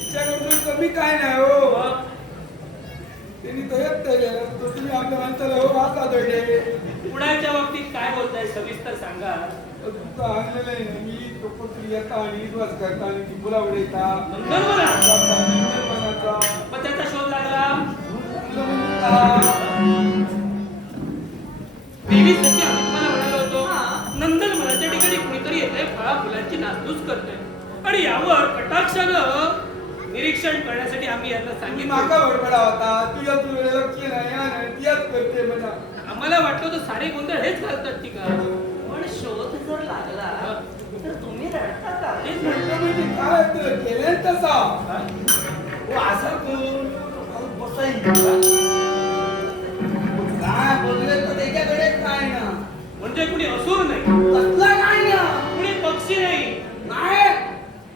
तुमच्याकडून कमी काय नाही हो. त्यांनी तो येत तो तुम्ही आपल्या माणसाला हो वाचा दोडे. पुण्याच्या बाबतीत काय बोलताय सविस्तर सांगा. तुमचं आणलेलं आहे ना मी तो येता आणि विश्वास करता आणि ती फुला उडयता मग त्याचा शोध लागला. देवीसाठी आम्ही तुम्हाला म्हणालो होतो नंदन मनाच्या ठिकाणी कुणीतरी येतंय फळा फुलांची नासधूस करतोय आणि यावर कटाक्षानं निरीक्षण करण्यासाठी आम्ही यांना सांगितलं. माका बडबडा होता तुझ्या तुझ्या लक्ष नाही तियाच करते म्हणा. आम्हाला वाटलं होतं सारे गोंधळ हेच घालतात ती का. पण शोध जर लागला तर तुम्ही रडता का? तेच म्हणतो म्हणजे काय केलं तसा असं बसाई काय बोलले तर त्याच्याकडे काय ना म्हणजे कुणी असुर नाही कसला काय ना कुणी पक्षी नाही नाही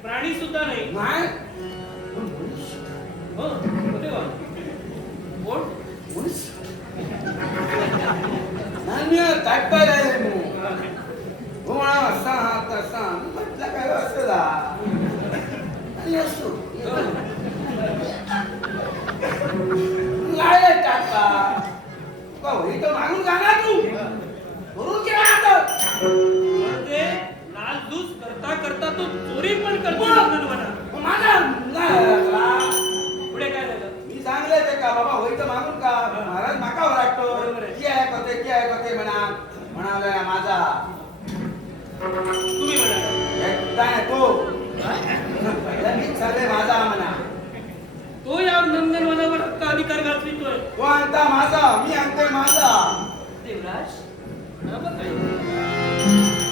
प्राणी सुद्धा नाही. नाही हो होते का कोण काय पाहिजे हो म्हणा असा तसा म्हटलं काय असं असतो लायला टाका का होई तर मागून जाणार तू बरोबर केला म्हणजे नासधूस करता करता तो चोरी पण करतो म्हणा. माझा पुढे काय झालं. मी सांगले ते का बाबा होई तर मागून का महाराज माका वाटतो की आहे कथे म्हणा म्हणाला माझा तुम्ही म्हणाला तो मीच झाले माझा म्हणा तो या नंदनवनावर हक्क अधिकार गाजवितोय. तो आणता माझा मी आणतोय माझा. देवराज बरोबर काय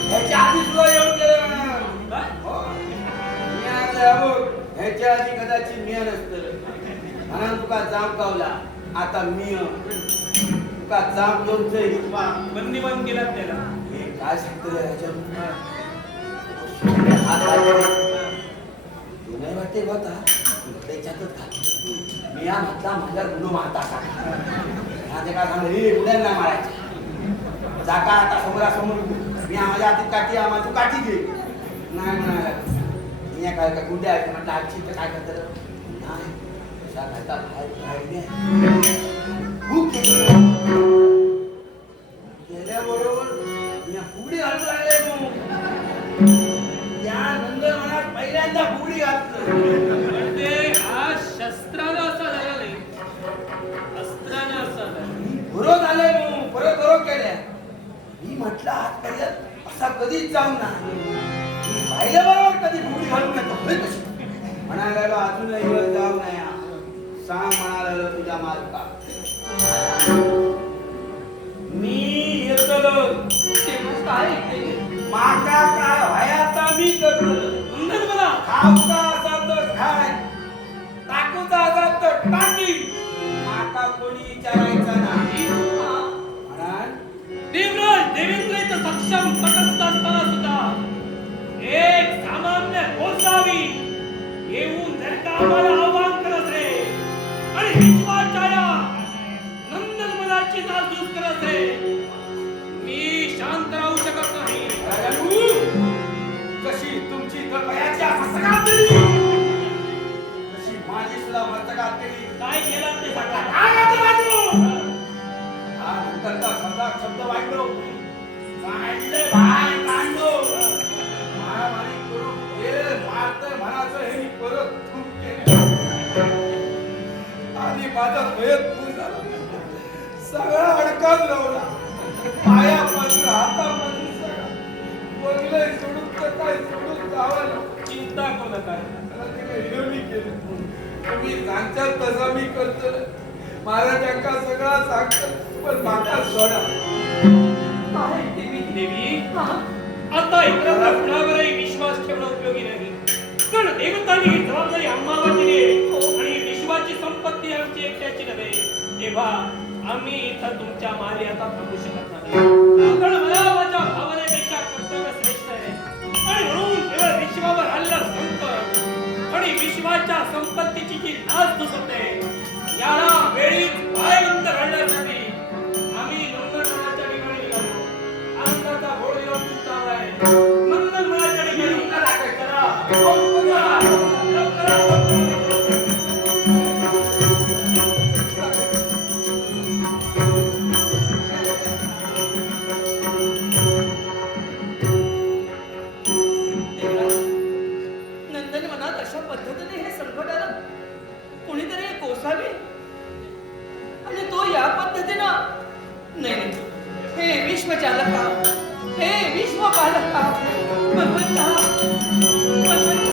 ह्याच्या आधी तुला येऊन गेले म्हणा काय हो मी आणलं बघ ह्याच्या आधी कदाचित मी नसतं म्हणून तुका जाम कावला आता मी तुका जाम दोनचे बंदीवान केला त्याला. हे काय सांगतो ह्याच्या नाही वाटते होता त्याच्यातच घाल मी या म्हटला माझ्या गुरु माता का काय सांगलं हे उड्यान नाही मारायचं जाका आता समोरासमोर मी माझ्या हातीत काठी आम्हा तू काठी घे नाही म्हणाला मी काय का गुंड्या आहेत म्हटलं आजची तर काय करतात नाही कशा घालता गेल्याबरोबर मी पुढे घालू लागले त्या नंतर मनात पहिल्यांदा पुढे घातलं म्हणजे हा शस्त्रानं असा झाला नाही अस्त्रानं असा झाला. बरो झालंय मग परत केल्या मी म्हटलं आजपर्यंत असा कधीच जाऊ नाही मी पाहिलं बरोबर कधी पुढे घालून येतो म्हणायला अजूनही जाऊ नये सांग म्हणाला तुझ्या मालका मी येतलो काय माका काय व्हायाचा मी करतो नंदन मला खाऊचा असा तर खाय टाकूचा असा तर टाकी माका कोणी विचारायचा नाही म्हणाल देवराज देवेंद्र इथं सक्षम तटस्थ असताना सुद्धा एक सामान्य गोसावी येऊन जर का आम्हाला आव्हान करत रे आणि विश्वाच्या नंदन मनाची नासधूस करत रे मी शांत राहू शकत नाही. कशी तुमची गळयाच्या मस्तकात दिली कशी माझी सुद्धा मस्तकात दिली काय केलं ते सांगा. काय करतो बाजू हा नंतरचा शब्द वाढलो काढले बाहेर काढलो मारामारी करू हे मारतंय म्हणाचं हे परत खूप केलं आणि माझा भयत पूर झाला सगळा अडकाच लावला पायापासून हातापासून सगळा बघलंय सोडून तर काय सोडून जावं चिंता करू नका. विनवणी केली तुम्ही सांगताल तसं मी करतो महाराजांका सगळा सांगतो पण माता सोडा देवी आता इतरांच्या गुणावरही विश्वास ठेवणं उपयोगी नाही कारण देवतांनी ही जबाबदारी आम्हाला दिली आहे आणि विश्वाची संपत्ती आमची एकट्याची नव्हे. तेव्हा आम्ही इथं तुमच्या माली आता थांबू शकत नाही कारण मला माझ्या भावनेपेक्षा कर्तव्य श्रेष्ठ आहे आणि म्हणून केवळ विश्वावर हल्ला संकट आणि विश्वाच्या संपत्तीची जी नासधूस होते याला वेळीच पायबंद घालण्यासाठी आम्ही नंदनवनाच्या ठिकाणी निघालो. आनंदाचा घोळ येऊन तुमचा आहे नंदनवनाच्या ठिकाणी करा. विश्वचालका हे विश्वपालका भगवंता